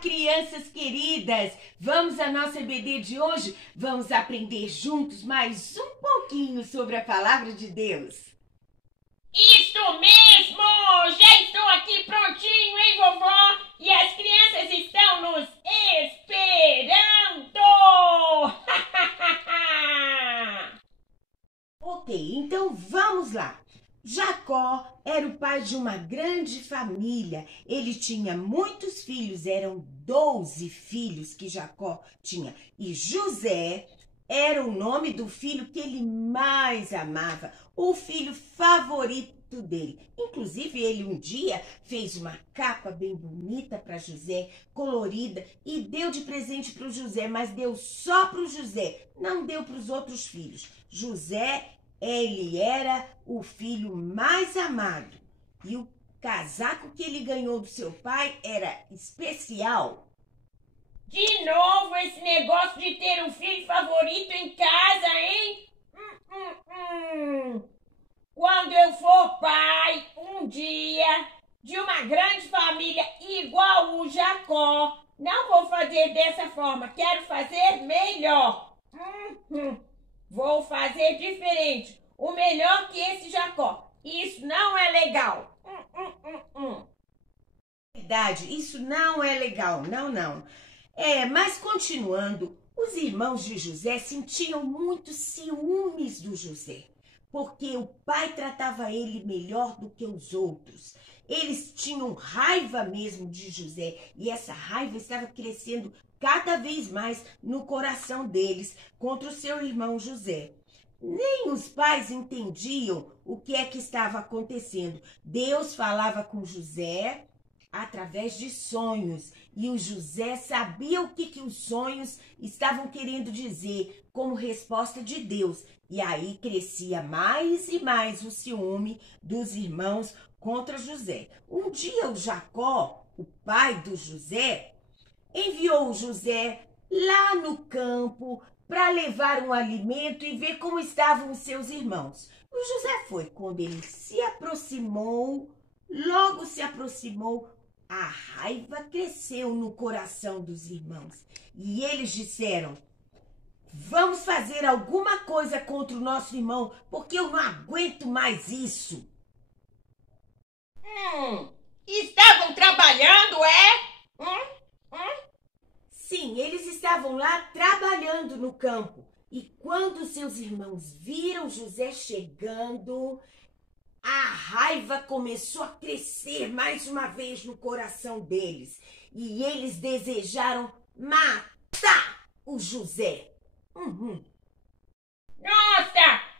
Crianças queridas! Vamos à nossa EBD de hoje? Vamos aprender juntos mais um pouquinho sobre a Palavra de Deus. Isso mesmo! Já estou aqui prontinho, hein, vovó? E as crianças estão nos esperando! Ok, então vamos lá. Jacó era o pai de uma grande família. Ele tinha muitos filhos, eram 12 filhos que Jacó tinha. E José era o nome do filho que ele mais amava, o filho favorito dele. Inclusive, ele um dia fez uma capa bem bonita para José, colorida, e deu de presente para o José, mas deu só para o José, não deu para os outros filhos. José, ele era o filho mais amado e o casaco que ele ganhou do seu pai era especial. De novo esse negócio de ter um filho favorito em casa, hein? Quando eu for pai, um dia, de uma grande família igual o Jacó, não vou fazer dessa forma, quero fazer melhor. Vou fazer diferente, o melhor que esse Jacó. Isso não é legal. Verdade, isso não é legal, não. Mas continuando, os irmãos de José sentiam muito ciúmes do José, porque o pai tratava ele melhor do que os outros. Eles tinham raiva mesmo de José e essa raiva estava crescendo cada vez mais no coração deles contra o seu irmão José. Nem os pais entendiam o que é que estava acontecendo. Deus falava com José através de sonhos e o José sabia o que os sonhos estavam querendo dizer como resposta de Deus. E aí crescia mais e mais o ciúme dos irmãos contra José. Um dia o Jacó, o pai do José, enviou o José lá no campo para levar um alimento e ver como estavam os seus irmãos. O José foi. Quando ele se aproximou, logo se aproximou, a raiva cresceu no coração dos irmãos. E eles disseram: vamos fazer alguma coisa contra o nosso irmão, porque eu não aguento mais isso. Estavam trabalhando, é? Sim, eles estavam lá trabalhando no campo. E quando seus irmãos viram José chegando, a raiva começou a crescer mais uma vez no coração deles. E eles desejaram matar o José. Nossa,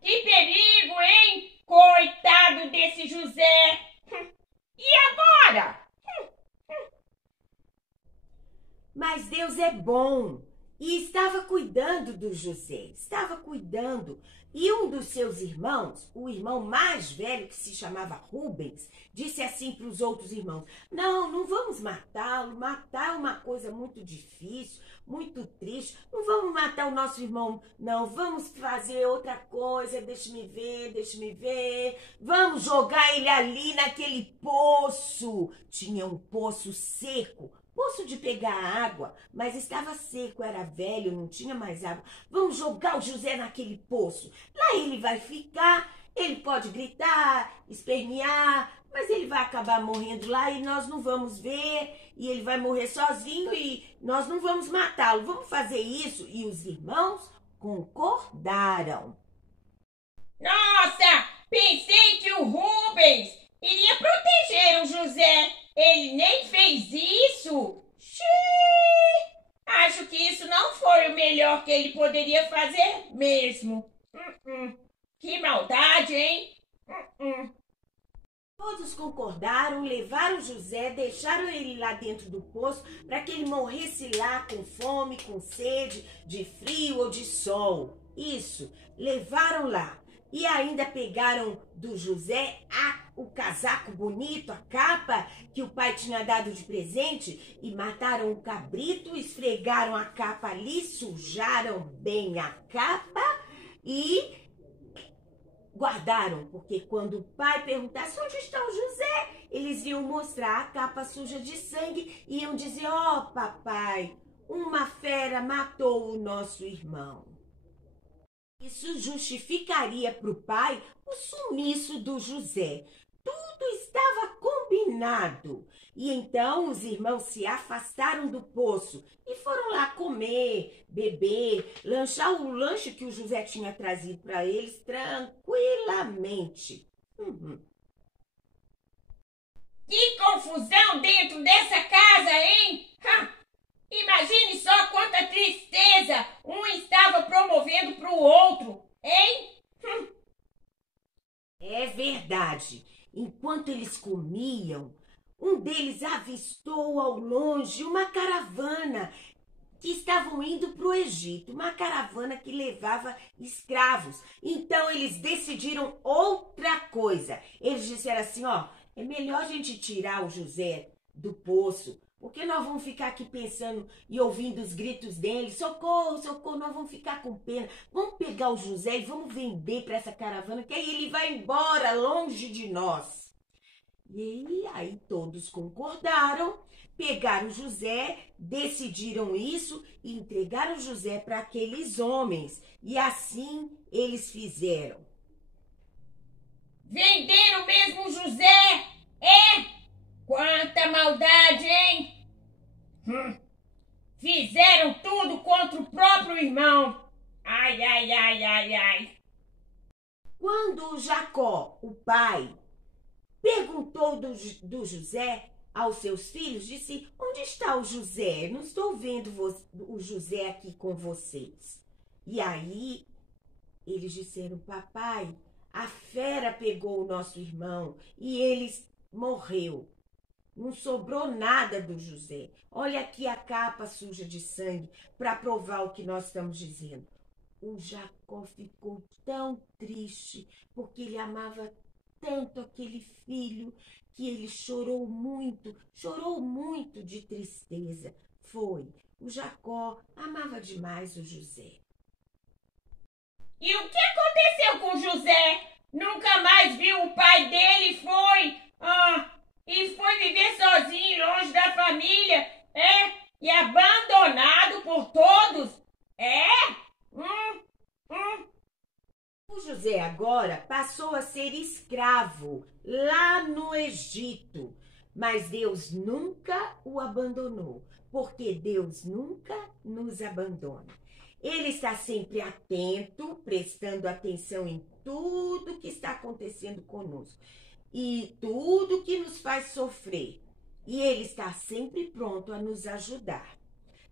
que perigo, hein? Coitado desse José. E agora? Mas Deus é bom e estava cuidando do José, estava cuidando. E um dos seus irmãos, o irmão mais velho, que se chamava Rubens, disse assim para os outros irmãos: não vamos matá-lo, matar é uma coisa muito difícil, muito triste, não vamos matar o nosso irmão, não, vamos fazer outra coisa, deixe-me ver, vamos jogar ele ali naquele poço. Tinha um poço seco, poço de pegar água, mas estava seco, era velho, não tinha mais água. Vamos jogar o José naquele poço. Lá ele vai ficar, ele pode gritar, espernear, mas ele vai acabar morrendo lá e nós não vamos ver, e ele vai morrer sozinho e nós não vamos matá-lo. Vamos fazer isso? E os irmãos concordaram. Nossa, pensei que o Rubens iria proteger o José. Ele nem fez isso. Xiii, acho que isso não foi o melhor que ele poderia fazer mesmo. Que maldade, hein? Todos concordaram, levaram José, deixaram ele lá dentro do poço para que ele morresse lá com fome, com sede, de frio ou de sol. Isso, levaram lá. E ainda pegaram do José o casaco bonito, a capa que o pai tinha dado de presente e mataram o cabrito, esfregaram a capa ali, sujaram bem a capa e guardaram, porque quando o pai perguntasse onde está o José, eles iam mostrar a capa suja de sangue e iam dizer: ó, papai, uma fera matou o nosso irmão. Isso justificaria para o pai o sumiço do José. Tudo estava combinado. E então os irmãos se afastaram do poço e foram lá comer, beber, lanchar o lanche que o José tinha trazido para eles tranquilamente. Que confusão dentro dessa casa, hein? Imagine só quanta tristeza um estava promovendo para o outro, hein? É verdade. Enquanto eles comiam, um deles avistou ao longe uma caravana que estavam indo para o Egito, uma caravana que levava escravos. Então eles decidiram outra coisa. Eles disseram assim: ó, é melhor a gente tirar o José do poço, porque nós vamos ficar aqui pensando e ouvindo os gritos dele: socorro, socorro, nós vamos ficar com pena. Vamos pegar o José e vamos vender para essa caravana, que aí ele vai embora longe de nós. E aí todos concordaram, pegaram o José, decidiram isso e entregaram o José para aqueles homens. E assim eles fizeram. Venderam mesmo o José? É? Quanta maldade, hein? Fizeram tudo contra o próprio irmão. Ai, ai, ai, ai, ai. Quando Jacó, o pai, perguntou do José aos seus filhos, disse: onde está o José? Não estou vendo o José aqui com vocês. E aí eles disseram: papai, a fera pegou o nosso irmão e ele morreu. Não sobrou nada do José. Olha aqui a capa suja de sangue para provar o que nós estamos dizendo. O Jacó ficou tão triste porque ele amava tanto aquele filho que ele chorou muito de tristeza. O Jacó amava demais o José. E o que aconteceu com o José? Nunca mais viu o pai dele, e foi viver sozinho, longe da família, e abandonado por todos, O José agora passou a ser escravo lá no Egito, mas Deus nunca o abandonou, porque Deus nunca nos abandona. Ele está sempre atento, prestando atenção em tudo que está acontecendo conosco e tudo que nos faz sofrer. E ele está sempre pronto a nos ajudar.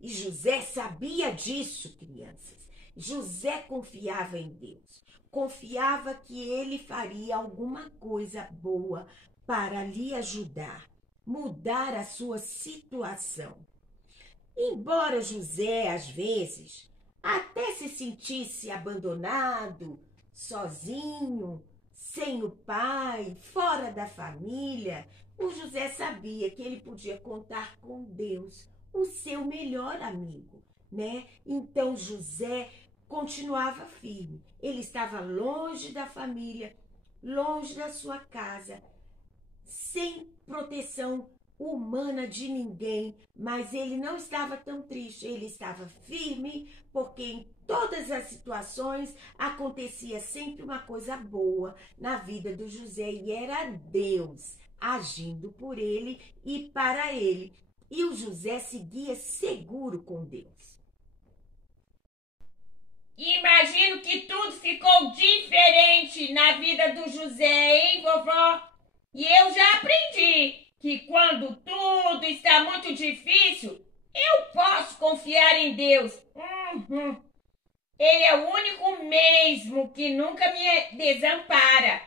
E José sabia disso, crianças. José confiava em Deus. Confiava que ele faria alguma coisa boa para lhe ajudar, mudar a sua situação. Embora José, às vezes, até se sentisse abandonado, sozinho, sem o pai, fora da família, o José sabia que ele podia contar com Deus, o seu melhor amigo, né? Então José continuava firme. Ele estava longe da família, longe da sua casa, sem proteção humana de ninguém, mas ele não estava tão triste, ele estava firme, porque em todas as situações acontecia sempre uma coisa boa na vida do José, e era Deus agindo por ele e para ele. E o José seguia seguro com Deus. Imagino que tudo ficou diferente na vida do José, hein, vovó? E eu já aprendi que quando tudo está muito difícil, eu posso confiar em Deus. Ele é o único mesmo que nunca me desampara.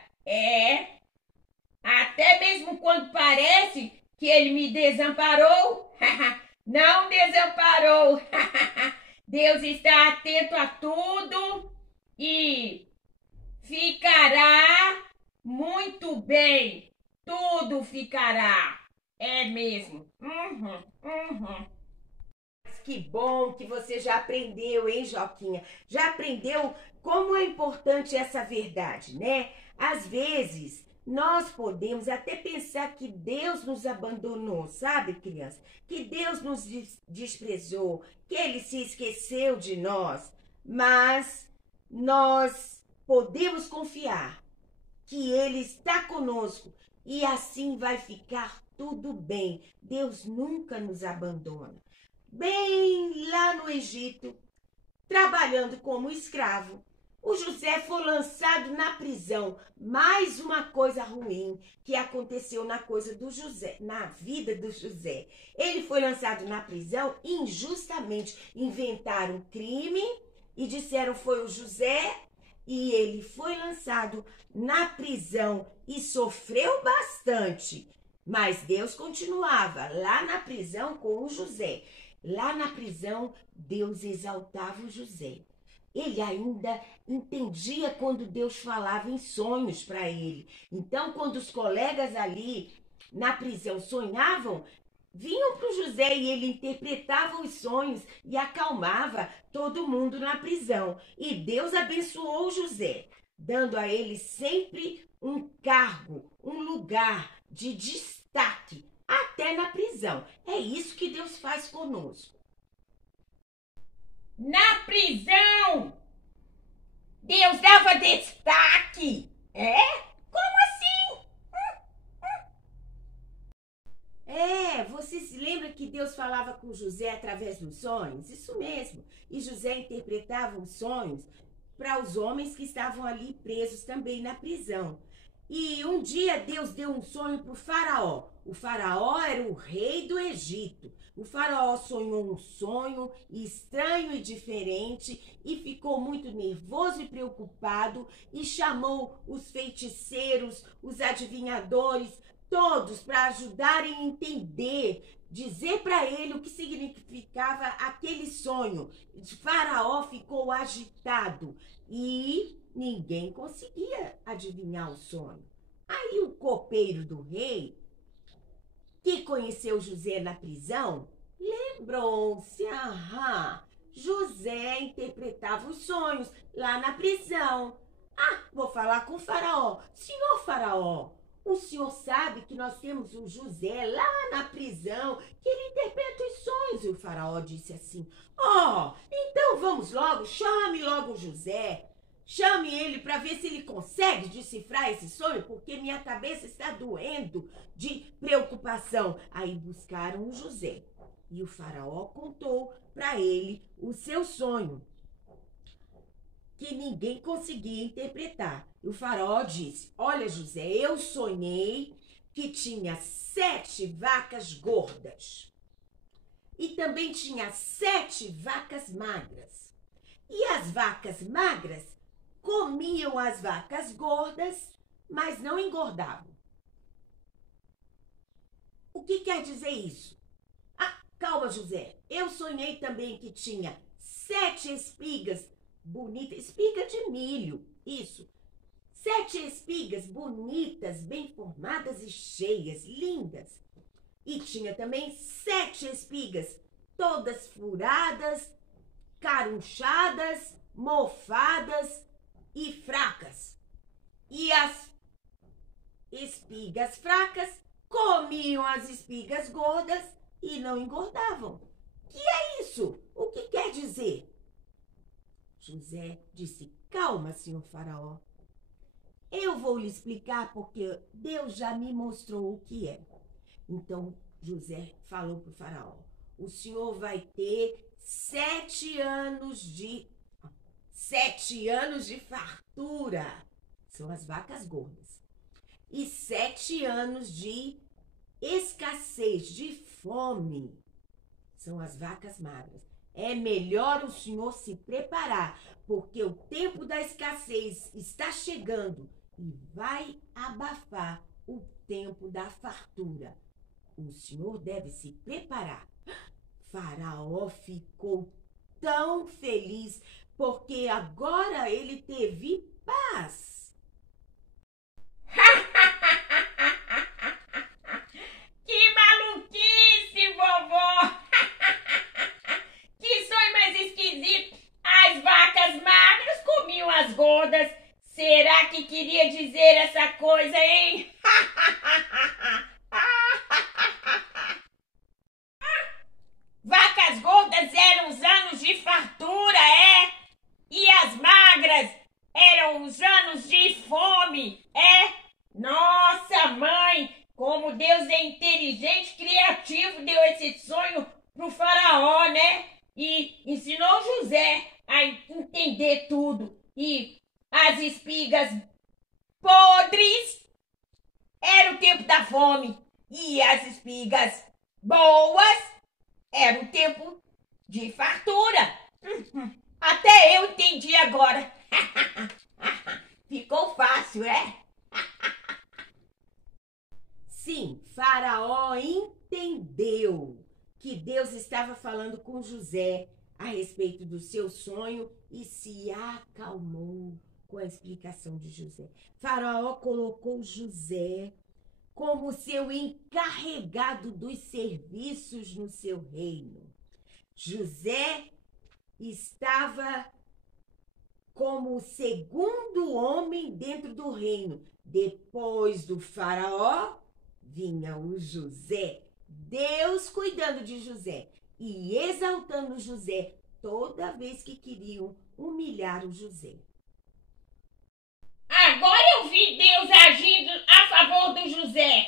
Até mesmo quando parece que ele me desamparou, não desamparou. Deus está atento a tudo e ficará muito bem. Tudo ficará. É mesmo. que bom que você já aprendeu, hein, Joquinha? Já aprendeu como é importante essa verdade, né? Às vezes, nós podemos até pensar que Deus nos abandonou, sabe, criança? Que Deus nos desprezou, que Ele se esqueceu de nós. Mas nós podemos confiar que Ele está conosco e assim vai ficar tudo bem. Deus nunca nos abandona. Bem lá no Egito, trabalhando como escravo, o José foi lançado na prisão. Mais uma coisa ruim que aconteceu na vida do José. Ele foi lançado na prisão injustamente. Inventaram crime e disseram foi o José, e ele foi lançado na prisão e sofreu bastante. Mas Deus continuava lá na prisão com o José. Lá na prisão, Deus exaltava o José. Ele ainda entendia quando Deus falava em sonhos para ele. Então, quando os colegas ali na prisão sonhavam, vinham para o José e ele interpretava os sonhos e acalmava todo mundo na prisão. E Deus abençoou José, dando a ele sempre um cargo, um lugar de destaque, até na prisão. É isso que Deus faz conosco. Na prisão, Deus dava destaque. É? Como assim? Você se lembra que Deus falava com José através dos sonhos? Isso mesmo. E José interpretava os sonhos para os homens que estavam ali presos também na prisão. E um dia Deus deu um sonho para o faraó. O faraó era o rei do Egito. O faraó sonhou um sonho estranho e diferente e ficou muito nervoso e preocupado e chamou os feiticeiros, os adivinhadores, todos para ajudarem a entender, dizer para ele o que significava aquele sonho. O faraó ficou agitado e ninguém conseguia adivinhar o sonho. Aí o copeiro do rei, que conheceu José na prisão, lembrou-se, José interpretava os sonhos lá na prisão. Vou falar com o faraó. Senhor faraó, o senhor sabe que nós temos um José lá na prisão, que ele interpreta os sonhos. E o faraó disse assim, então vamos logo, chame logo o José. Chame ele para ver se ele consegue decifrar esse sonho, porque minha cabeça está doendo de preocupação. Aí buscaram o José e o faraó contou para ele o seu sonho, que ninguém conseguia interpretar. E o faraó disse, olha José, eu sonhei que tinha 7 vacas gordas e também tinha 7 vacas magras. E as vacas magras comiam as vacas gordas, mas não engordavam. O que quer dizer isso? Calma, José. Eu sonhei também que tinha 7 espigas bonitas, espiga de milho, isso. 7 espigas bonitas, bem formadas e cheias, lindas. E tinha também 7 espigas, todas furadas, carunchadas, mofadas e fracas. E as espigas fracas comiam as espigas gordas e não engordavam. Que é isso? O que quer dizer? José disse, calma, senhor faraó. Eu vou lhe explicar porque Deus já me mostrou o que é. Então José falou para o faraó, o senhor vai ter 7 anos de fartura, são as vacas gordas, e 7 anos de escassez, de fome, são as vacas magras. É melhor o senhor se preparar, porque o tempo da escassez está chegando e vai abafar o tempo da fartura. O senhor deve se preparar. Faraó ficou tão feliz, porque agora ele teve paz. Que maluquice, vovó! que queria dizer essa coisa, hein? Vacas gordas eram os anos de fartura, é? E as magras eram os anos de fome, é? Nossa, mãe, como Deus é inteligente, criativo, deu esse sonho pro faraó, né? E ensinou José a entender tudo. E as espigas podres era o tempo da fome. E as espigas boas era o tempo de fartura. Até eu entendi agora. Ficou fácil, é? Sim, Faraó entendeu que Deus estava falando com José a respeito do seu sonho e se acalmou com a explicação de José. Faraó colocou José como seu encarregado dos serviços no seu reino. José estava como o segundo homem dentro do reino. Depois do faraó, vinha o José. Deus cuidando de José e exaltando José toda vez que queriam humilhar o José. Agora eu vi Deus agindo a favor do José.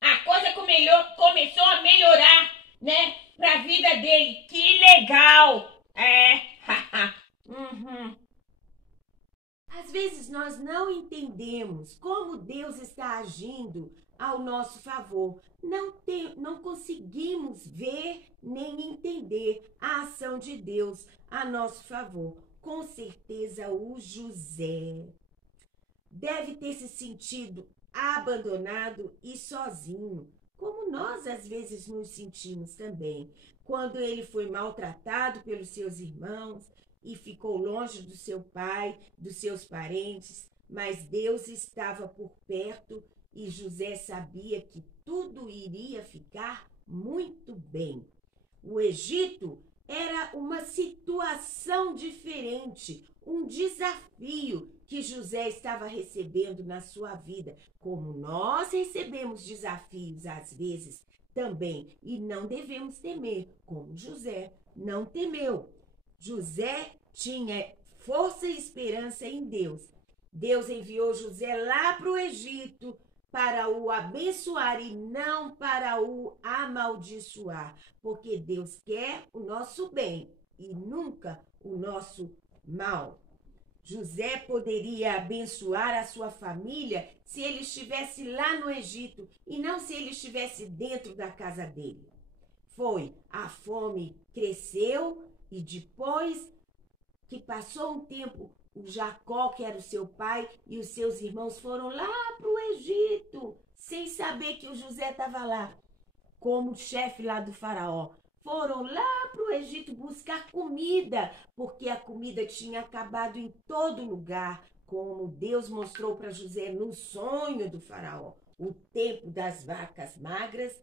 A coisa começou a melhorar, né? Pra vida dele. Que legal! É. Às vezes nós não entendemos como Deus está agindo ao nosso favor. Não conseguimos ver nem entender a ação de Deus a nosso favor. Com certeza o José deve ter se sentido abandonado e sozinho, como nós às vezes nos sentimos também, quando ele foi maltratado pelos seus irmãos e ficou longe do seu pai, dos seus parentes, mas Deus estava por perto e José sabia que tudo iria ficar muito bem. O Egito era uma situação diferente, um desafio que José estava recebendo na sua vida, como nós recebemos desafios às vezes também, e não devemos temer, como José não temeu. José tinha força e esperança em Deus. Deus enviou José lá para o Egito para o abençoar e não para o amaldiçoar, porque Deus quer o nosso bem e nunca o nosso mal. José poderia abençoar a sua família se ele estivesse lá no Egito e não se ele estivesse dentro da casa dele. A fome cresceu e depois que passou um tempo, o Jacó, que era o seu pai, e os seus irmãos foram lá para o Egito, sem saber que o José estava lá, como chefe lá do faraó. Foram lá para o Egito buscar comida, porque a comida tinha acabado em todo lugar, como Deus mostrou para José no sonho do faraó. O tempo das vacas magras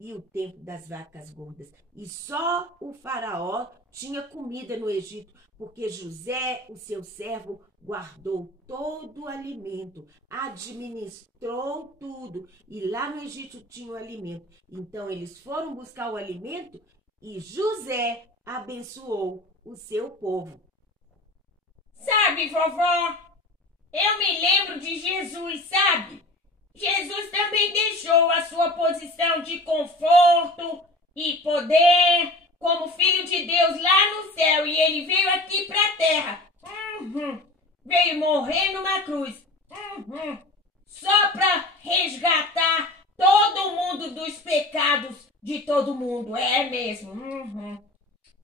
e o tempo das vacas gordas. E só o faraó tinha comida no Egito, porque José, o seu servo, guardou todo o alimento, administrou tudo. E lá no Egito tinha o alimento. Então eles foram buscar o alimento e José abençoou o seu povo. Sabe, vovó, eu me lembro de Jesus, sabe? Jesus também deixou a sua posição de conforto e poder como filho de Deus lá no céu e ele veio aqui para a terra. Veio morrer numa cruz. Só para resgatar todo mundo dos pecados de todo mundo. É mesmo.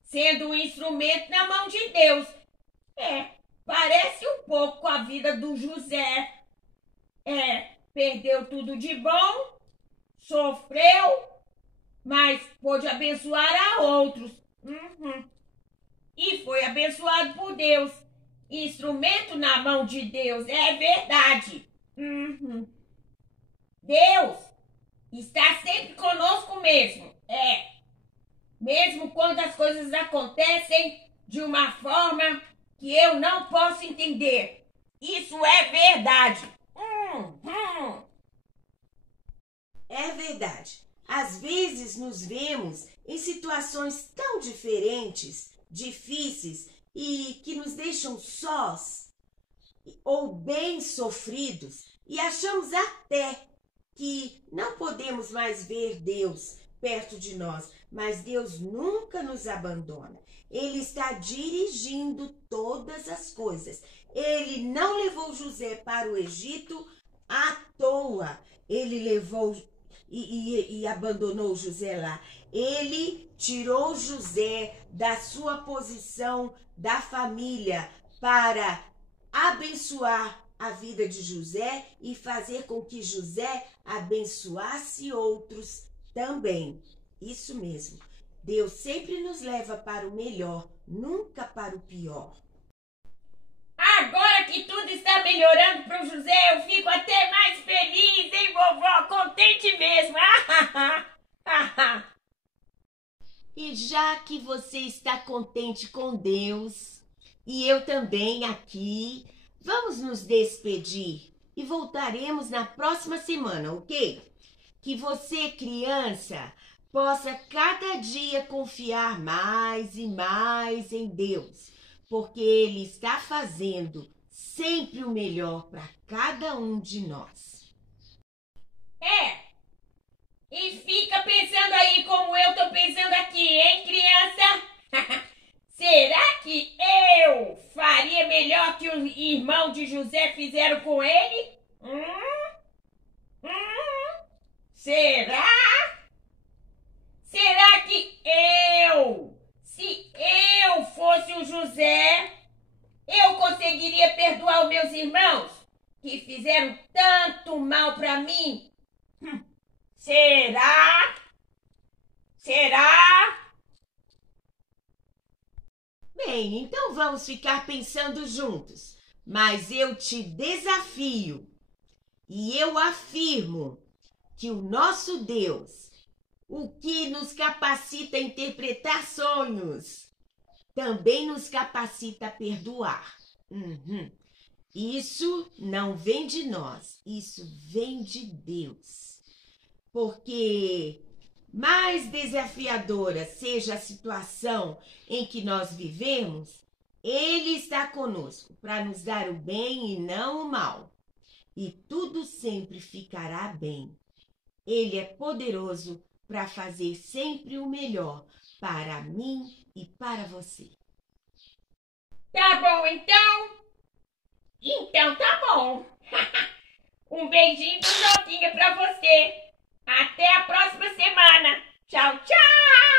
Sendo um instrumento na mão de Deus. Parece um pouco com a vida do José. Perdeu tudo de bom, sofreu, mas pôde abençoar a outros. E foi abençoado por Deus. Instrumento na mão de Deus, é verdade. Deus está sempre conosco mesmo. Mesmo quando as coisas acontecem de uma forma que eu não posso entender. Isso é verdade. É verdade. Às vezes nos vemos em situações tão diferentes, difíceis e que nos deixam sós ou bem sofridos e achamos até que não podemos mais ver Deus perto de nós, mas Deus nunca nos abandona. Ele está dirigindo todas as coisas. Ele não levou José para o Egito à toa. Ele levou e abandonou José lá. Ele tirou José da sua posição da família para abençoar a vida de José e fazer com que José abençoasse outros também. Isso mesmo. Deus sempre nos leva para o melhor, nunca para o pior. Agora que tudo está melhorando para o José, eu fico até mais feliz, hein, vovó? Contente mesmo. E já que você está contente com Deus, e eu também aqui, vamos nos despedir e voltaremos na próxima semana, ok? Que você, criança, possa cada dia confiar mais e mais em Deus, porque Ele está fazendo sempre o melhor para cada um de nós. E fica pensando aí como eu tô pensando aqui, hein, criança? Será que eu faria melhor que os irmãos de José fizeram com ele? Será? Será que se eu fosse o José, eu conseguiria perdoar os meus irmãos que fizeram tanto mal para mim? Será? Será? Bem, então vamos ficar pensando juntos. Mas eu te desafio e eu afirmo que o nosso Deus, o que nos capacita a interpretar sonhos, também nos capacita a perdoar. Isso não vem de nós, isso vem de Deus. Porque mais desafiadora seja a situação em que nós vivemos, Ele está conosco para nos dar o bem e não o mal. E tudo sempre ficará bem. Ele é poderoso para fazer sempre o melhor para mim e para você. Tá bom, então? Então tá bom. Um beijinho do Joguinha pra você. Até a próxima semana. Tchau, tchau!